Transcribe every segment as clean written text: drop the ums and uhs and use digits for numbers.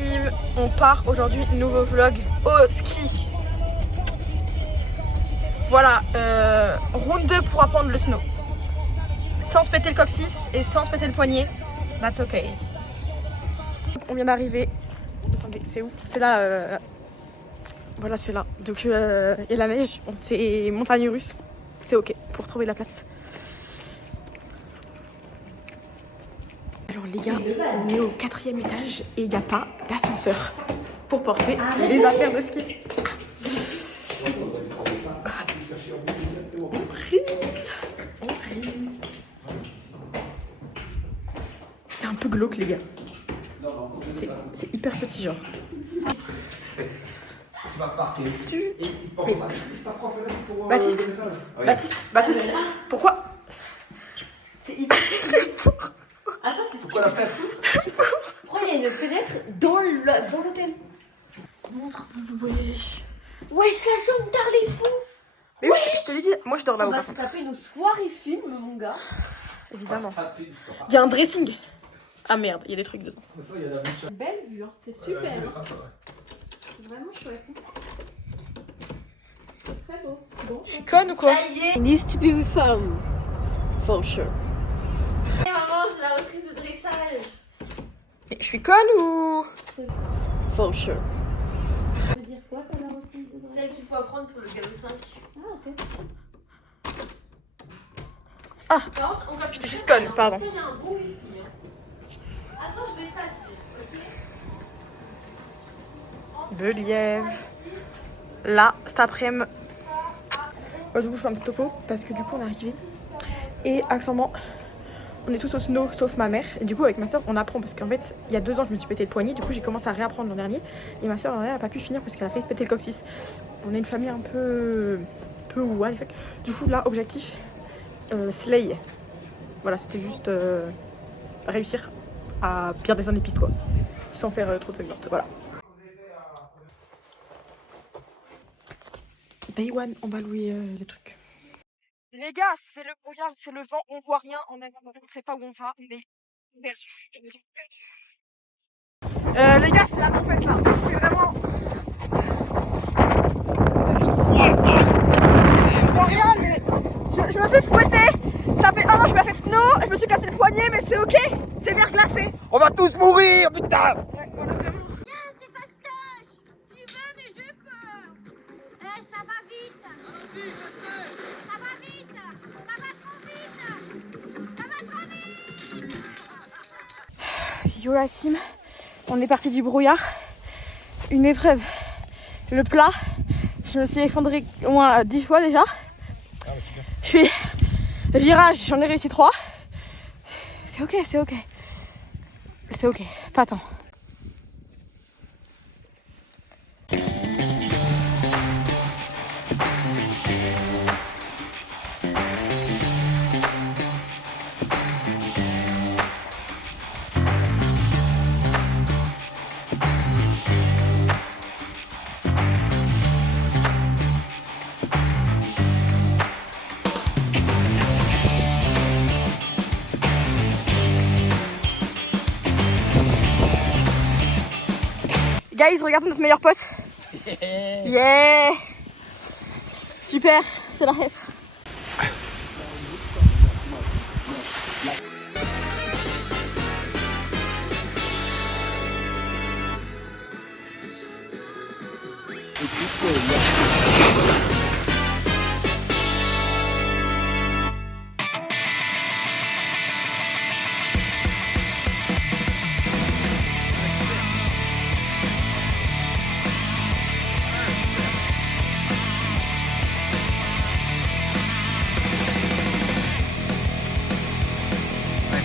team, on part aujourd'hui, nouveau vlog au ski. Voilà, round 2 pour apprendre le snow. Sans se péter le coccyx et sans se péter le poignet. That's okay. On vient d'arriver. Attendez, c'est où? C'est là. Voilà, c'est là. Donc il y a la neige. C'est montagne russe. C'est ok pour trouver de la place. Alors les gars, on est au 4e étage et il n'y a pas d'ascenseur pour porter les affaires de ski. C'est un peu glauque les gars. C'est hyper petit genre. Tu vas partir ici. Baptiste, pourquoi? C'est hyper. Attends, c'est pourquoi la fenêtre? Pourquoi il y a une fenêtre dans l'hôtel? Montre. Wesh, la chambre tard les fous. Mais oui, je te l'ai dit, moi je dors On là-haut. va se taper nos soirées films, mon gars. Évidemment. Il y a un dressing. Ah merde, il y a des trucs dedans. Belle vue, hein. C'est super. C'est vraiment chouette. C'est très beau. Bon. Je suis conne ou quoi? Ça y est. It needs to be reformed. For sure. Hey maman, j'ai la reprise de dressage. Mais je suis conne ou? For sure. Ça veut dire quoi pour la reprise de dressage? Celle qu'il faut apprendre pour le galop 5. Ah ok. Ah, Par contre, on va j'étais juste conne, pardon. Il y a un bon wifi. Attends, je vais te la dire, ok? De Lièvre. Là, cet après-midi. Du coup, je fais un petit topo parce que du coup, on est arrivé. Et accessoirement, on est tous au snow sauf ma mère. Et du coup, avec ma soeur, on apprend parce qu'en fait, il y a 2 ans, je me suis pété le poignet. Du coup, j'ai commencé à réapprendre l'an dernier. Et ma soeur, elle n'a pas pu finir parce qu'elle a failli se péter le coccyx. On est une famille un peu what the fuck. Du coup, là, objectif, slay. Voilà, c'était juste réussir à bien descendre les pistes, quoi. Sans faire trop de fuck mortes. Voilà. Day one, on va louer les trucs. Les gars, c'est le brouillard, c'est le vent, on voit rien, on ne sait pas où on va, on est perdu. Les gars, c'est la tempête là, c'est vraiment... On voit rien, mais je me fais fouetter. Ça fait 1 an que je me fais snow, je me suis cassé le poignet, mais c'est ok, c'est verglacé. On va tous mourir, putain! Ouais, voilà, vraiment. C'est fastoche! Tu veux, mais j'ai peur! Ça va vite! Ça va vite! Ça va trop vite! Ça va trop vite! Yo la team, on est parti du brouillard. Une épreuve. Le plat, je me suis effondrée au moins 10 fois déjà. Je fais virage, j'en ai réussi 3. C'est ok, c'est ok. C'est ok, pas tant. Guys, regardez notre meilleur pote. Yeah. Super, c'est la S.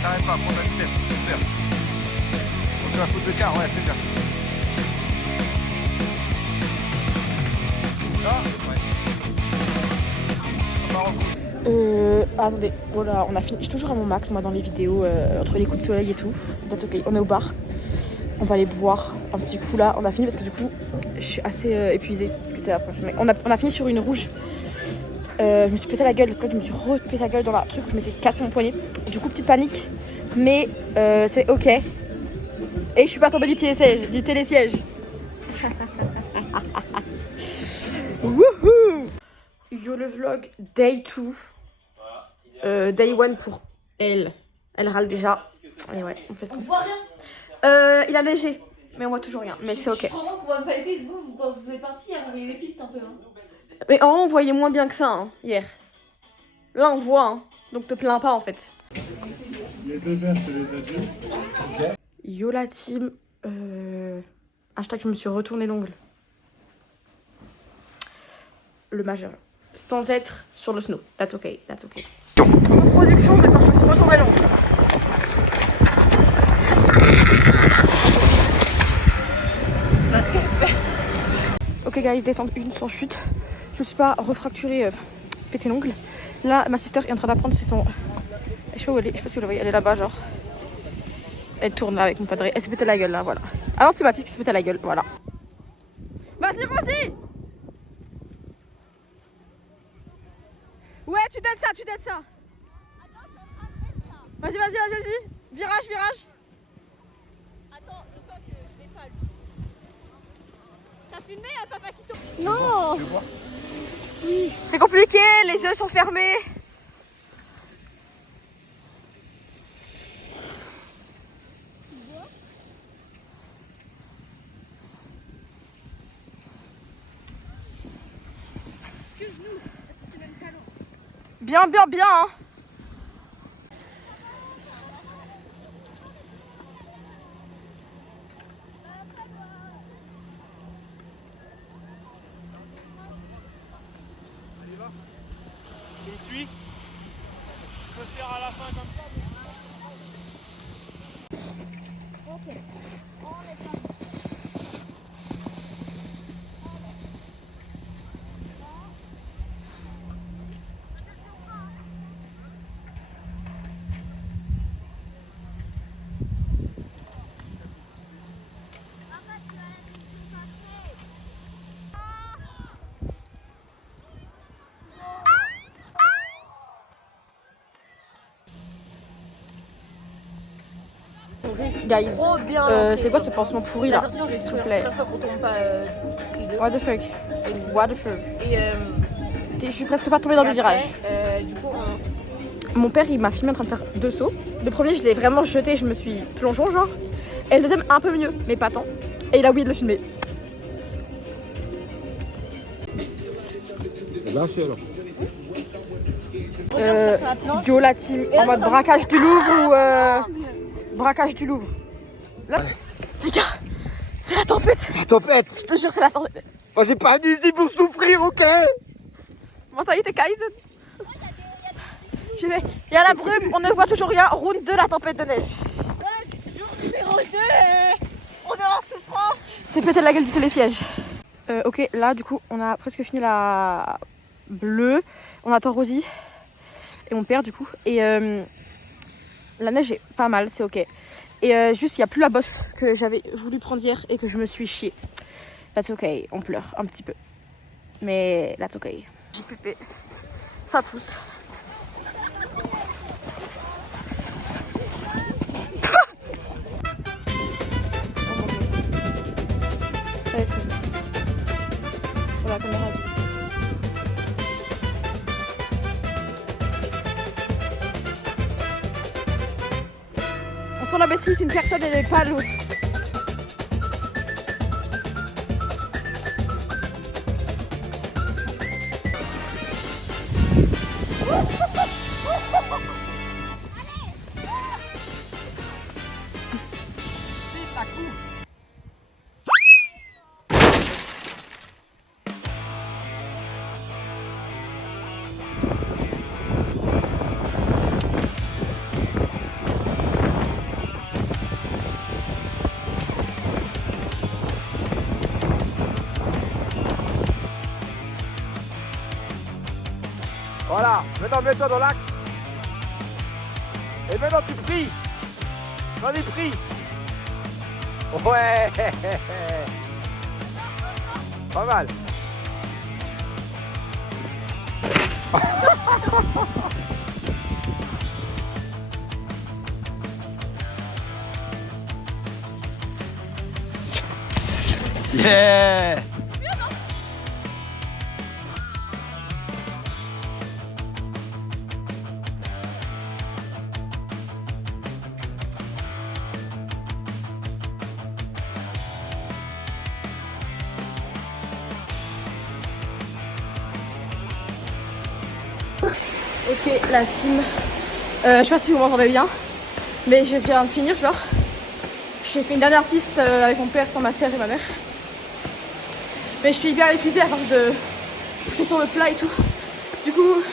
T'arrêtes pas, prends la vitesse, super. On se la faute de quart, ouais, c'est bien. Là, ouais. Attendez, voilà, on a fini. Je suis toujours à mon max, moi, dans les vidéos, entre les coups de soleil et tout. That's okay. On est au bar. On va aller boire un petit coup là. On a fini parce que du coup, je suis assez épuisée. Parce que c'est la première. On a fini sur une rouge. Je me suis pété la gueule. Je me suis repété la gueule dans la truc où je m'étais cassé mon poignet. Du coup, petite panique. Mais c'est ok. Et je suis pas tombée du télésiège. Wouhou! Yo le vlog day 2. Day 1 pour elle. Elle râle déjà. Et ouais, on fait ce qu'on On voit rien. Il a neigé. Mais on voit toujours rien. Mais c'est ok. Je crois qu'on voit pas les pistes. Vous, quand vous êtes partis, vous voyez les pistes un peu. Hein. Mais on voyait moins bien que ça hein, hier. Là on voit. Hein. Donc te plains pas en fait. Les deux verres, je te les adultes. Yo la team. Hashtag je me suis retourné l'ongle. Le majeur. Sans être sur le snow. That's okay. Reproduction de quand je me suis retourné l'ongle. Ok guys, descendre une sans chute. Je suis pas refracturée, pété l'ongle. Là, ma sister est en train d'apprendre, c'est son... Je sais pas où elle est, je sais pas si vous la voyez, elle est là-bas genre. Elle tourne là avec mon padré. Elle s'est pété la gueule là, voilà. Alors c'est Baptiste qui s'est pété la gueule, voilà. Vas-y. Ouais, tu donnes ça. Vas-y. Virage. Attends, je sens que je l'ai pas lu. T'as filmé papa qui tombe? Non. Oui. C'est compliqué, les yeux sont fermés. Bien hein. Tu me suis? Je peux faire à la fin comme ça. Guys, c'est quoi ce pansement pourri là? S'il vous plaît. What the fuck? Je suis presque pas tombée dans le virage. Mon père il m'a filmé en train de faire 2 sauts. Le premier je l'ai vraiment jeté, je me suis plongeon genre. Et le deuxième un peu mieux, mais pas tant. Et il a oublié de le filmer. Yo la team, en mode braquage du Louvre ou braquage du Louvre. Là, les gars, c'est la tempête. C'est la tempête. Je te jure, c'est la tempête. Moi j'ai pas venu ici pour souffrir, ok? Mentalité Kaizen. Il y a la brume, on ne voit toujours rien. Route 2, la tempête de neige. Jour numéro 2, on est en souffrance. C'est pété la gueule du télésiège. Ok, là du coup, on a presque fini la bleue. On attend Rosie et mon père du coup. Et la neige est pas mal, c'est ok. Et juste, il n'y a plus la bosse que j'avais voulu prendre hier et que je me suis chiée. That's ok, on pleure un petit peu. Mais that's ok. J'ai pépé. Ça pousse. Ça va être fou. Pour la caméra. On sent la maîtrise, une personne et pas l'autre. Voilà, maintenant mets-toi dans l'axe. Et maintenant tu pries. Vas-y, prie. Ouais. Pas mal. Yeah. Ok, la team. Je sais pas si vous m'entendez bien, mais je viens de finir, genre. J'ai fait une dernière piste avec mon père, sans ma soeur et ma mère. Mais je suis hyper épuisée à force de pousser sur le plat et tout. Du coup,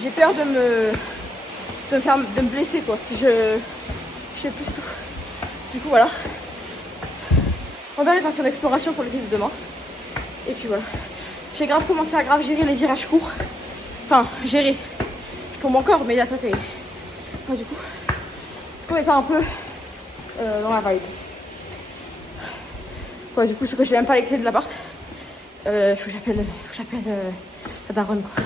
j'ai peur de me blesser quoi si je fais plus tout. Du coup, voilà. On va aller partir en exploration pour le quiz de demain. Et puis voilà. J'ai grave commencé à grave gérer les virages courts. Enfin, gérer. Je tombe encore, mais là ça fait. Ouais, du coup, est-ce qu'on n'est pas un peu dans la vibe? Ouais, du coup, je n'ai même pas les clés de l'appart. Faut que j'appelle la daronne quoi.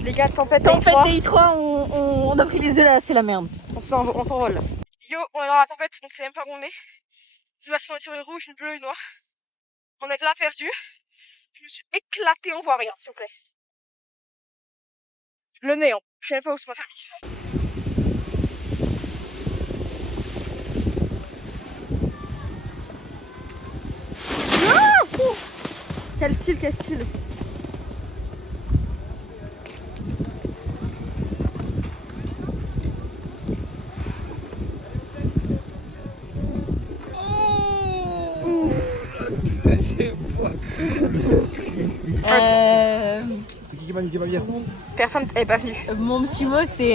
Les gars, tempête DI3, on a pris les yeux là, c'est la merde. on s'envole. Yo, on est dans la tempête, on sait même pas où on est. C'est parce qu'on est sur une rouge, une bleue, une noire. On est là perdu. Je me suis éclatée, on voit rien, s'il vous plaît. Le néant, je sais même pas où c'est ma famille. Quel style, quel style. C'est qui m'a dit ma bière? Personne n'est pas venu. Mon petit mot c'est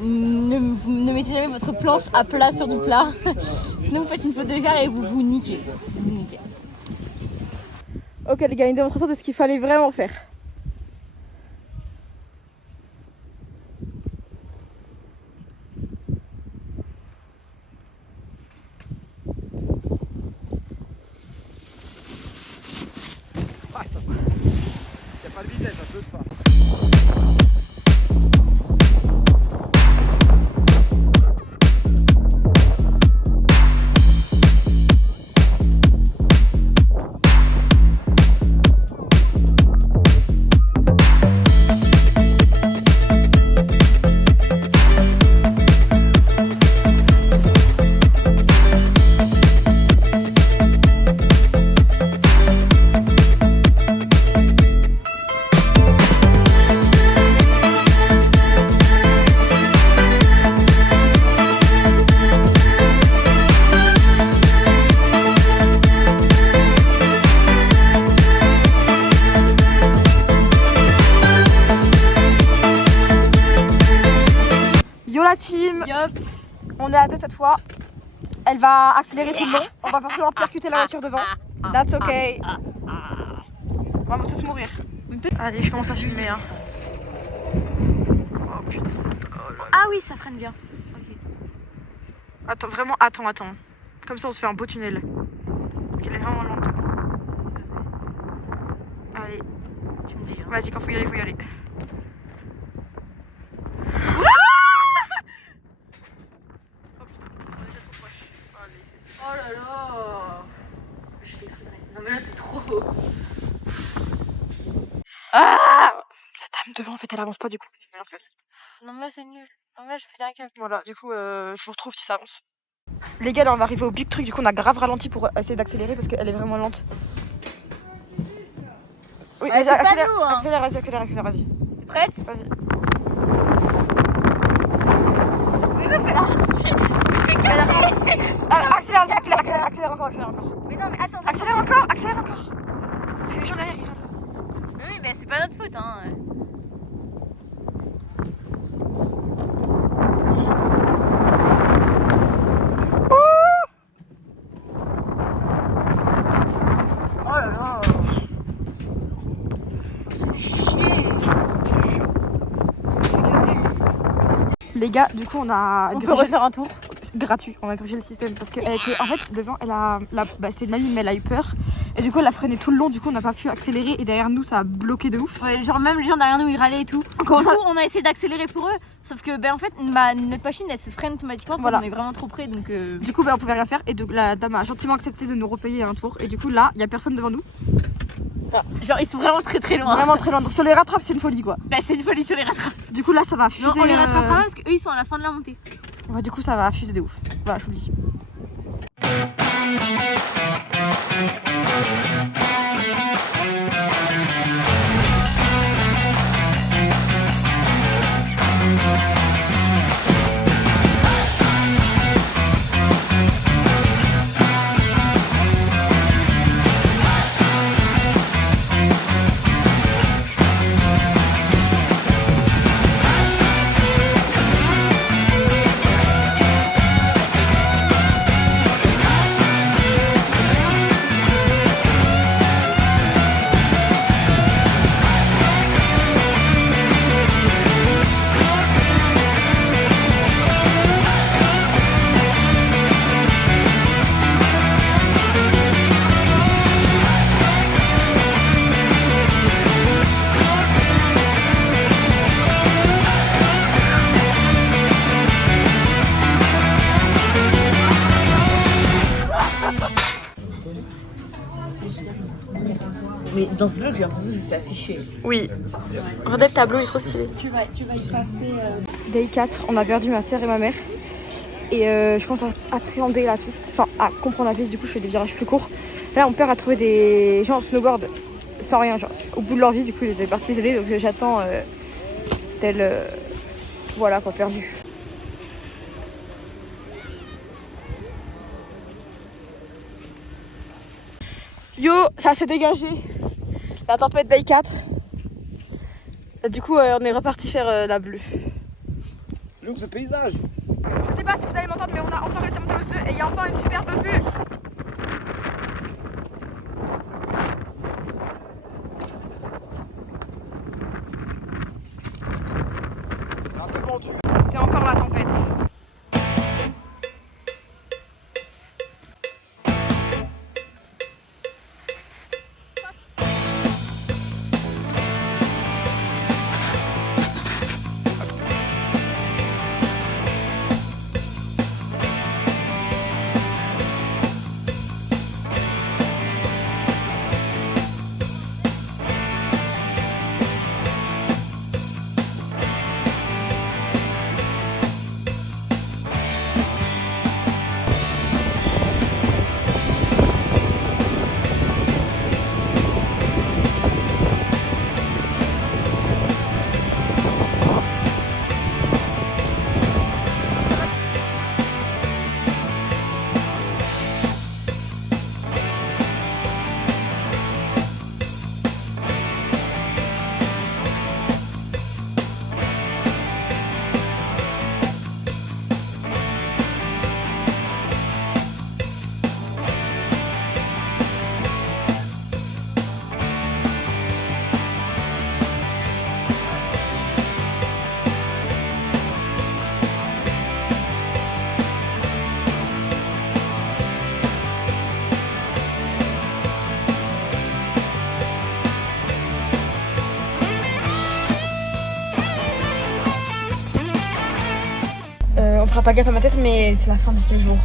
ne mettez jamais votre planche à plat sur du plat. Sinon vous faites une faute de quart et vous vous niquez. Ok les gars, une démonstration de ce qu'il fallait vraiment faire. Ah, ça va. Y a pas de vitesse, ça saute pas. Yo la team, on est à deux cette fois. Elle va accélérer tout le long. On va forcément percuter la voiture devant. That's okay. On va tous mourir. Allez, je commence à filmer. Hein. Oh putain. Oh là là. Ah oui, ça freine bien. Okay. Attends, vraiment, attends. Comme ça, on se fait un beau tunnel. Parce qu'elle est vraiment lente. Allez. Tu me dis. Hein. Vas-y, quand faut y aller, faut y aller. Oh là là. Je fais exprès. Non mais là c'est trop beau. Ah, la dame devant, en fait, elle avance pas du coup. Non mais là c'est nul. Non mais là je fais un câble. Voilà, du coup, je vous retrouve si ça avance. Les gars, là on va arriver au big truc, du coup on a grave ralenti pour essayer d'accélérer parce qu'elle est vraiment lente. Oui, Ouais, vas-y, c'est pas accélère, nous, hein. accélère, vas-y. T'es prête? Vas-y. Mais meuf elle a ralenti. Je fais Accélère encore. Mais non mais attends. Accélère encore. Parce que les gens derrière ils râlent. Mais oui mais c'est pas notre faute hein. Oh là là. Ça fait chier. Les gars, du coup on a On peut refaire un tour. gratuit, on a grugé le système parce qu'elle était en fait devant, elle a bah, c'est une mamie mais elle a eu peur Et du coup elle a freiné tout le long, du coup on n'a pas pu accélérer et derrière nous ça a bloqué de ouf. Ouais, genre même les gens derrière nous ils râlaient et tout. Comment Du ça coup on a essayé d'accélérer pour eux, sauf que ben en fait notre machine elle se freine automatiquement quand Voilà. on est vraiment trop près donc Du coup on pouvait rien faire et donc la dame a gentiment accepté de nous repayer un tour. Et du coup là il y a personne devant nous. voilà. Genre ils sont vraiment très très loin. Vraiment très loin. Donc sur les rattrapes c'est une folie quoi. Bah c'est une folie sur les rattrapes. Du coup là ça va fuser. Non on les rattrape pas parce qu'eux ils sont à la fin de la montée. Ouais, du coup ça va fuser de ouf. Voilà je vous le dis. Mais dans ce vlog j'ai l'impression que je me fais afficher. Oui. Regardez le tableau, il est trop stylé. Tu vas y passer. Day 4, on a perdu ma soeur et ma mère. Et je commence à appréhender la piste, enfin à comprendre la piste, du coup je fais des virages plus courts. Là mon père a trouvé des gens en snowboard sans rien, genre au bout de leur vie, du coup ils étaient partis aider, donc j'attends voilà quoi, perdu. Yo, ça s'est dégagé, la tempête Day 4. Du coup on est reparti faire la bleue. Look ce paysage. Je sais pas si vous allez m'entendre, mais on a enfin réussi à monter au feu et il y a enfin une superbe vue. C'est un peu ventu. C'est encore la tempête. On fera pas gaffe à ma tête, mais c'est la fin du séjour.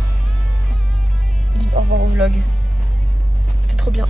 Au revoir au vlog. C'était trop bien.